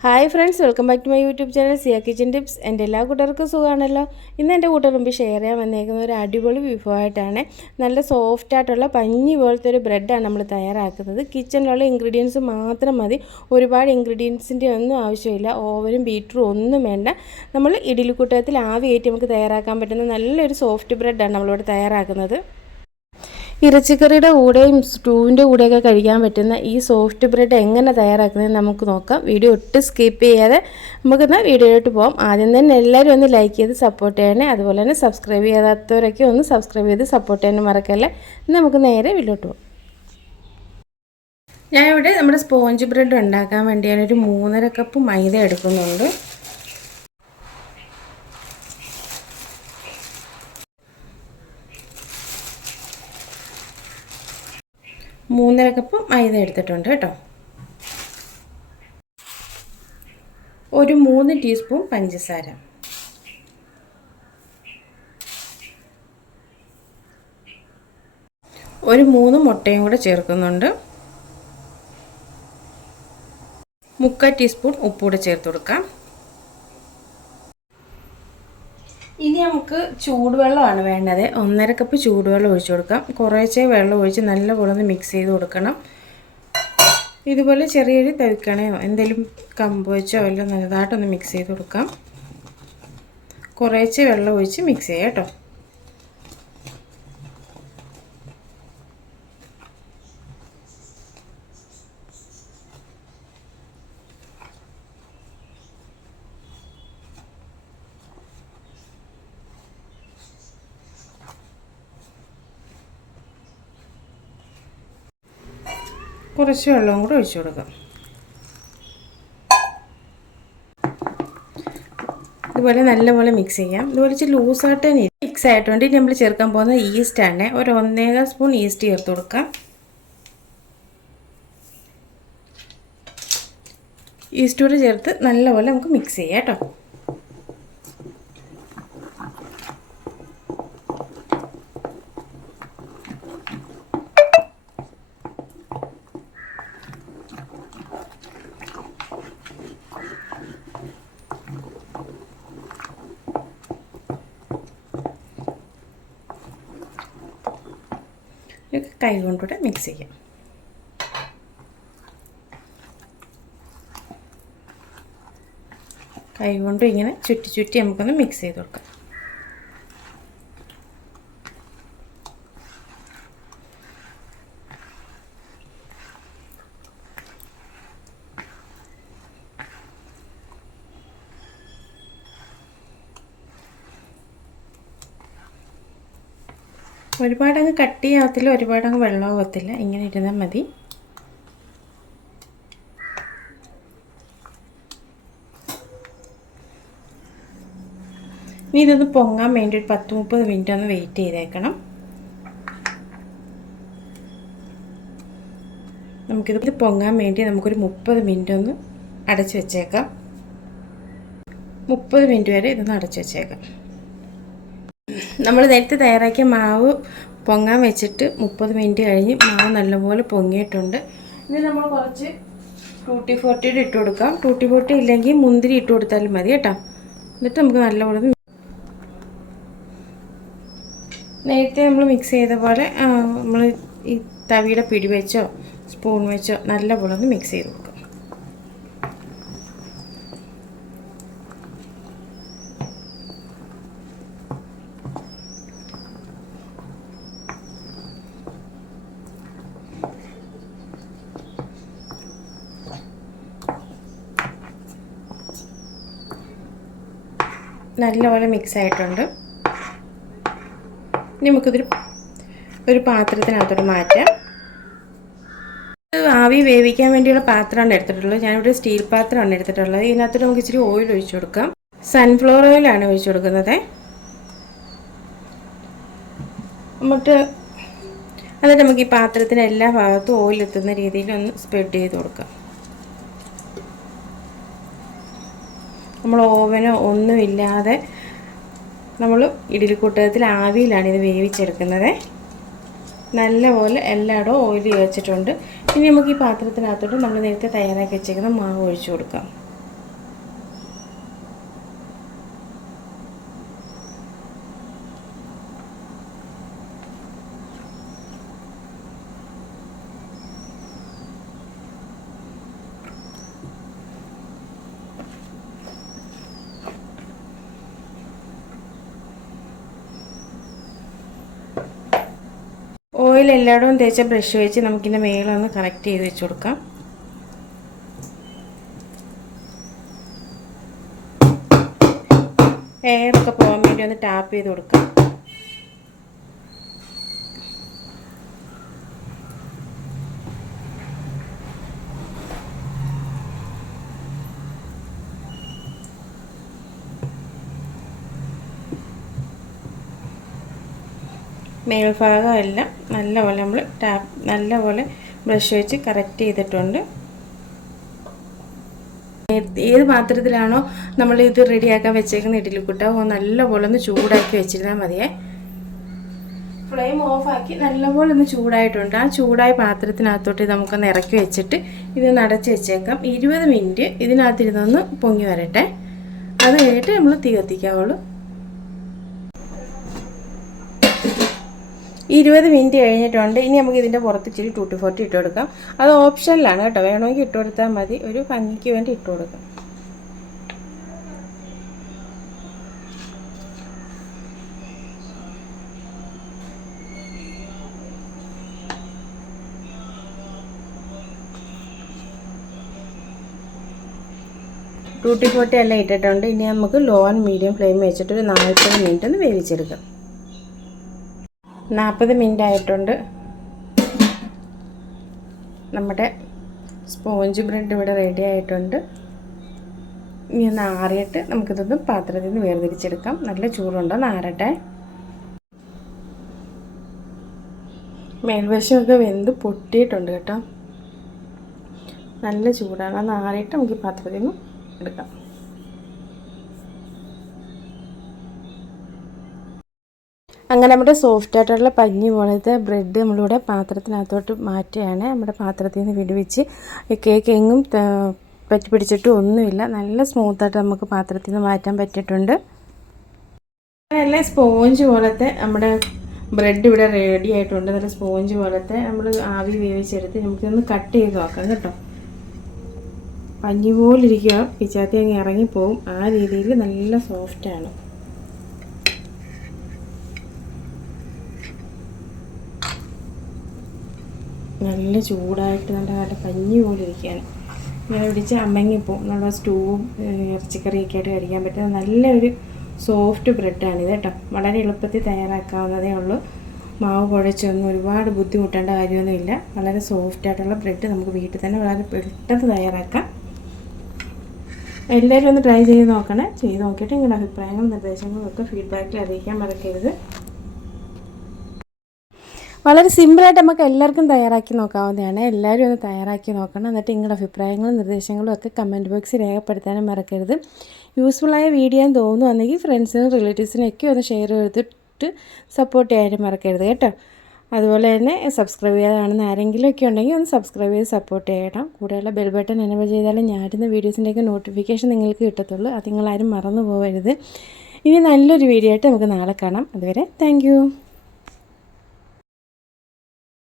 Hi friends welcome back to my YouTube channel Siya kitchen tips. എന്റെ എല്ലാ കൂട്ടുകാർക്കും സുഖമാണല്ലോ? ഇന്ന് എന്റെ കൂട്ടർ മുമ്പ് ഷെയർ ചെയ്യാൻ വന്നേക്കുന്ന ഒരു അടിപൊളി വിഭവമായിട്ടാണ് നല്ല സോഫ്റ്റ് ആയിട്ടുള്ള പഞ്ഞി പോലത്തെ ഒരു ബ്രെഡാണ് നമ്മൾ തയ്യാറാക്കുന്നത്. കിച്ചണിലുള്ള ഇൻഗ്രീഡിയൻസ് മാത്രം മതി. ഒരുപാട് ഇൻഗ്രീഡിയൻസിന്റെ ഒന്നും ആവശ്യമില്ല. ഓവനും ബീറ്ററും ഒന്നും വേണ്ട. നമ്മൾ ഇഡലിക്കൂട്ടത്തിൽ ആവിയായിട്ട് നമുക്ക് തയ്യാറാക്കാൻ പറ്റുന്ന നല്ലൊരു സോഫ്റ്റ് ബ്രെഡാണ് നമ്മളിവിടെ തയ്യാറാക്കുന്നത്. ഇറച്ചിക്കറിയുടെ കൂടെയും സ്റ്റൂവിന്റെ കൂടെയൊക്കെ കഴിക്കാൻ പറ്റുന്ന ഈ സോഫ്റ്റ് ബ്രെഡ് എങ്ങനെ തയ്യാറാക്കുന്നത് നമുക്ക് നോക്കാം. വീഡിയോ ഒട്ടും സ്കിപ്പ് ചെയ്യാതെ നമുക്കിന്ന് വീഡിയോയിലോട്ട് പോകാം ആദ്യം തന്നെ എല്ലാവരും ഒന്ന് ലൈക്ക് ചെയ്ത് സപ്പോർട്ട് ചെയ്യണേ. അതുപോലെ തന്നെ സബ്സ്ക്രൈബ് ചെയ്യാത്തവരൊക്കെ ഒന്ന് സബ്സ്ക്രൈബ് ചെയ്ത് സപ്പോർട്ട് ചെയ്യാൻ മറക്കല്ലേ? നമുക്ക് നേരെ വീട്ടിലോട്ട് പോകാം ഞാനിവിടെ നമ്മുടെ സ്പോഞ്ച് ബ്രെഡ് ഉണ്ടാക്കാൻ വേണ്ടി ഞാനൊരു മൂന്നര കപ്പ് മൈദ എടുക്കുന്നുണ്ട്. മൂന്നര കപ്പ് മൈദ എടുത്തിട്ടുണ്ട് കേട്ടോ. ഒരു മൂന്ന് ടീസ്പൂൺ പഞ്ചസാര. ഒരു മൂന്ന് മുട്ടയും കൂടെ ചേർക്കുന്നുണ്ട്. മുക്കാൽ ടീസ്പൂൺ ഉപ്പൂടെ ചേർത്ത് കൊടുക്കാം ഇനി നമുക്ക് ചൂടുവെള്ളമാണ് വേണ്ടത്. ഒന്നര കപ്പ് ചൂടുവെള്ളം ഒഴിച്ചു കൊടുക്കാം. കുറേശ്ശെ വെള്ളം ഒഴിച്ച് നല്ലപോലെ ഒന്ന് മിക്സ് ചെയ്ത് കൊടുക്കണം. ഇതുപോലെ ചെറിയൊരു തവിക്കണയോ എന്തെങ്കിലും കമ്പ് വെച്ചോ എല്ലാം നല്ലതായിട്ടൊന്ന് മിക്സ് ചെയ്ത് കൊടുക്കാം. കുറേശ്ശെ വെള്ളം ഒഴിച്ച് മിക്സ് ചെയ്യാം കേട്ടോ. കുറച്ച് വെള്ളവും കൂടെ ഒഴിച്ചു കൊടുക്കാം. ഇതുപോലെ നല്ലപോലെ മിക്സ് ചെയ്യാം. ഇതുപോലെ ഇച്ചിരി ലൂസായിട്ട് തന്നെ മിക്സ് ആയിട്ടുണ്ട് നമ്മൾ ചേർക്കാൻ പോകുന്ന ഈസ്റ്റ് ആണ് ഒരു ഒന്നേകാൽ സ്പൂൺ ഈസ്റ്റ് ചേർത്ത് കൊടുക്കാം. ഈസ്റ്റ് കൂടെ ചേർത്ത് നല്ലപോലെ നമുക്ക് മിക്സ് ചെയ്യാം കേട്ടോ. കൈ കൊണ്ടുകൂടെ മിക്സ് ചെയ്യാം. കൈ കൊണ്ട് ഇങ്ങനെ ചുറ്റി ചുറ്റി നമുക്കൊന്ന് മിക്സ് ചെയ്ത് കൊടുക്കാം. ഒരുപാടങ്ങ് കട്ടിയാവത്തില്ല ഒരുപാടങ്ങ് വെള്ളമാകത്തില്ല ഇങ്ങനെ ഇരുന്നാൽ മതി. ഇനി ഇതൊന്ന് പൊങ്ങാൻ വേണ്ടി ഒരു പത്ത് മുപ്പത് മിനിറ്റ് ഒന്ന് വെയിറ്റ് ചെയ്തേക്കണം. നമുക്കിത് പൊങ്ങാൻ വേണ്ടി നമുക്കൊരു മുപ്പത് മിനിറ്റ് ഒന്ന് അടച്ചു വെച്ചേക്കാം. മുപ്പത് മിനിറ്റ് വരെ ഇതൊന്ന് അടച്ചു വെച്ചേക്കാം. നമ്മൾ നേരത്തെ തയ്യാറാക്കിയ മാവ് പൊങ്ങാൻ വെച്ചിട്ട് മുപ്പത് മിനിറ്റ് കഴിഞ്ഞ് മാവ് നല്ലപോലെ പൊങ്ങിയിട്ടുണ്ട്. ഇനി നമ്മൾ കുറച്ച് ടൂട്ടി ഫോർട്ടിയുടെ ഇട്ട് കൊടുക്കാം. ടൂട്ടി ഫോർട്ടി ഇല്ലെങ്കിൽ മുന്തിരി ഇട്ട് കൊടുത്താലും മതി കേട്ടോ. എന്നിട്ട് നമുക്ക് നല്ലപോലെ നേരത്തെ നമ്മൾ മിക്സ് ചെയ്ത പോലെ നമ്മൾ ഈ തവിയുടെ പിടി വെച്ചോ സ്പൂൺ വെച്ചോ നല്ലപോലെ ഒന്ന് മിക്സ് ചെയ്ത് കൊടുക്കാം. നല്ലപോലെ മിക്സ് ആയിട്ടുണ്ട്. ഇനി നമുക്കിതൊരു ഒരു പാത്രത്തിനകത്തോട്ട് മാറ്റാം. ആവി വേവിക്കാൻ വേണ്ടിയുള്ള പാത്രമാണ് എടുത്തിട്ടുള്ളത്. ഞാനിവിടെ സ്റ്റീൽ പാത്രമാണ് എടുത്തിട്ടുള്ളത്. ഇതിനകത്തോട്ട് നമുക്ക് ഇച്ചിരി ഓയിൽ ഒഴിച്ചു കൊടുക്കാം. സൺഫ്ലവർ ഓയിലാണ് ഒഴിച്ചു കൊടുക്കുന്നത്. എന്നിട്ട് എന്നിട്ട് നമുക്ക് ഈ പാത്രത്തിന് എല്ലാ ഭാഗത്തും ഓയിൽ എത്തുന്ന രീതിയിൽ ഒന്ന് സ്പ്രെഡ് ചെയ്ത് കൊടുക്കാം. നമ്മൾ ഓവനോ ഒന്നുമില്ലാതെ നമ്മൾ ഇഡലിക്കൂട്ടത്തിൽ ആവിയിലാണ് ഇത് വേവിച്ചെടുക്കുന്നത്. നല്ലപോലെ എല്ലായിടവും ഓയിൽ വെച്ചിട്ടുണ്ട്. ഇനി നമുക്ക് ഈ പാത്രത്തിനകത്തോട്ട് നമ്മൾ നേരത്തെ തയ്യാറാക്കി വെച്ചേക്കുന്ന മാവ് ഒഴിച്ചു കൊടുക്കാം. ഓയിൽ എല്ലായിടവും തേച്ച ബ്രഷ് വെച്ച് നമുക്കിന്റെ മേളൊന്ന് കറക്റ്റ് ചെയ്ത് വെച്ച് കൊടുക്കാം. എയറൊക്കെ പോകാൻ വേണ്ടി ഒന്ന് ടാപ്പ് ചെയ്ത് കൊടുക്കാം. മേൽഭാഗമെല്ലാം നല്ലപോലെ നമ്മൾ ടാപ്പ് നല്ലപോലെ ബ്രഷ് വെച്ച് കറക്റ്റ് ചെയ്തിട്ടുണ്ട്. ഏത് പാത്രത്തിലാണോ നമ്മൾ ഇത് റെഡിയാക്കാൻ വെച്ചേക്കുന്ന ഇഡ്ഡലിക്കുട്ട നല്ലപോലെ ഒന്ന് ചൂടാക്കി വെച്ചിരുന്നാൽ മതിയേ. ഫ്ലെയിം ഓഫാക്കി നല്ലപോലെ ഒന്ന് ചൂടായിട്ടുണ്ട്. ആ ചൂടായ പാത്രത്തിനകത്തോട്ട് നമുക്കൊന്ന് ഇറക്കി വെച്ചിട്ട് ഇത് നടച്ച് വെച്ചേക്കാം. ഇരുപത് മിനിറ്റ് ഇതിനകത്തിരുന്നൊന്ന് പൊങ്ങി വരട്ടെ. അത് കഴിഞ്ഞിട്ട് നമ്മൾ തീ കത്തിക്കാവുള്ളൂ. ഇരുപത് മിനിറ്റ് കഴിഞ്ഞിട്ടുണ്ട്. ഇനി നമുക്ക് ഇതിന്റെ പുറത്ത് ഇച്ചിരി ടൂട്ടി ഫോർട്ടി ഇട്ട് കൊടുക്കാം. അത് ഓപ്ഷനിലാണ് കേട്ടോ. വേണമെങ്കിൽ ഇട്ട് കൊടുത്താൽ മതി. ഒരു ഭംഗിക്ക് വേണ്ടി ഇട്ട് കൊടുക്കാം. ടൂട്ടി ഫോർട്ടി എല്ലാം ഇട്ടിട്ടുണ്ട്. ഇനി നമുക്ക് ലോ ആൻഡ് മീഡിയം ഫ്ലെയിം വെച്ചിട്ട് ഒരു നാൽപ്പത് മിനിറ്റ് ഒന്ന് വേവിച്ചെടുക്കാം. നാൽപ്പത് മിനിറ്റ് ആയിട്ടുണ്ട്. നമ്മുടെ സ്പോഞ്ച് ബ്രെഡ് ഇവിടെ റെഡി ആയിട്ടുണ്ട്. ഇനി ഒന്ന് ആറിയിട്ട് നമുക്കിതൊന്ന് പാത്രത്തിൽ നിന്ന് വേർതിരിച്ചെടുക്കാം. നല്ല ചൂടുണ്ടോ? ആറട്ടെ. മേൽവശമൊക്കെ വെന്ത് പൊട്ടിയിട്ടുണ്ട് കേട്ടോ. നല്ല ചൂടാണ്. അത് ആറിയിട്ട് നമുക്ക് പാത്രത്തിൽ നിന്ന് എടുക്കാം. അങ്ങനെ നമ്മുടെ സോഫ്റ്റ് ആയിട്ടുള്ള പഞ്ഞി പോലത്തെ ബ്രെഡ് നമ്മളിവിടെ പാത്രത്തിനകത്തോട്ട് മാറ്റുകയാണ്. നമ്മുടെ പാത്രത്തിൽ നിന്ന് വിടുവിച്ച് കേക്ക് എങ്ങും പറ്റി പിടിച്ചിട്ടും ഒന്നുമില്ല. നല്ല സ്മൂത്തായിട്ട് നമുക്ക് പാത്രത്തിൽ നിന്ന് മാറ്റാൻ പറ്റിയിട്ടുണ്ട്. നല്ല സ്പോഞ്ച് പോലത്തെ നമ്മുടെ ബ്രെഡ് ഇവിടെ റെഡി ആയിട്ടുണ്ട്. നല്ല സ്പോഞ്ച് പോലത്തെ നമ്മൾ ആവി വേവിച്ചെടുത്ത് നമുക്കിതൊന്ന് കട്ട് ചെയ്ത് നോക്കാം കേട്ടോ. പഞ്ഞി പോലിരിക്കുക. പിച്ചാത്തി അങ്ങ് ഇറങ്ങിപ്പോവും. ആ രീതിയിൽ നല്ല സോഫ്റ്റാണ് നല്ല ചൂടായിട്ട് നല്ല നല്ല കഞ്ഞി പോലെ ഇരിക്കുകയാണ്. ഇങ്ങനെ പിടിച്ച് അമ്മങ്ങിപ്പോവും നല്ല സ്റ്റൂവും ഇറച്ചിക്കറിയൊക്കെ ആയിട്ട് കഴിക്കാൻ പറ്റുന്ന നല്ലൊരു സോഫ്റ്റ് ബ്രെഡാണ് ഇത് കേട്ടോ. വളരെ എളുപ്പത്തിൽ തയ്യാറാക്കാവുന്നതേ ഉള്ളൂ. മാവ് കുഴച്ചൊന്നും ഒരുപാട് ബുദ്ധിമുട്ടേണ്ട കാര്യമൊന്നുമില്ല. വളരെ സോഫ്റ്റ് ആയിട്ടുള്ള ബ്രെഡ് നമുക്ക് വീട്ടിൽ തന്നെ വളരെ പെട്ടെന്ന് തയ്യാറാക്കാം. എല്ലാവരും ഒന്ന് ട്രൈ ചെയ്ത് നോക്കണേ. ചെയ്ത് നോക്കിയിട്ട് നിങ്ങളുടെ അഭിപ്രായങ്ങളും നിർദ്ദേശങ്ങളും ഒക്കെ ഫീഡ്ബാക്കിൽ അറിയിക്കാൻ മറക്കരുത്. വളരെ സിമ്പിളായിട്ട് നമുക്ക് എല്ലാവർക്കും തയ്യാറാക്കി നോക്കാവുന്നതാണ്. എല്ലാവരും ഒന്ന് തയ്യാറാക്കി നോക്കണം. എന്നിട്ട് നിങ്ങളുടെ അഭിപ്രായങ്ങളും നിർദ്ദേശങ്ങളും ഒക്കെ കമന്റ് ബോക്സിൽ രേഖപ്പെടുത്താനും മറക്കരുത്. യൂസ്ഫുള്ളായ വീഡിയോ എന്ന് തോന്നുവാണെങ്കിൽ ഫ്രണ്ട്സിനും റിലേറ്റീവ്സിനും ഒക്കെ ഒന്ന് ഷെയർ ചെയ്തിട്ട് സപ്പോർട്ട് ചെയ്യാനും മറക്കരുത് കേട്ടോ. അതുപോലെ തന്നെ സബ്സ്ക്രൈബ് ചെയ്യാതാണെന്ന് ആരെങ്കിലും ഒക്കെ ഉണ്ടെങ്കിൽ ഒന്ന് സബ്സ്ക്രൈബ് ചെയ്ത് സപ്പോർട്ട് ചെയ്യണം. കൂടെയുള്ള ബെൽ ബട്ടൺ എനബിൾ ചെയ്താലും ഞാനിരുന്ന വീഡിയോസിന്റെയൊക്കെ നോട്ടിഫിക്കേഷൻ നിങ്ങൾക്ക് കിട്ടത്തുള്ളൂ. അത് നിങ്ങളാരും മറന്നു പോകരുത് ഇനി നല്ലൊരു വീഡിയോ ആയിട്ട് നമുക്ക് നാളെ കാണാം. അതുവരെ താങ്ക്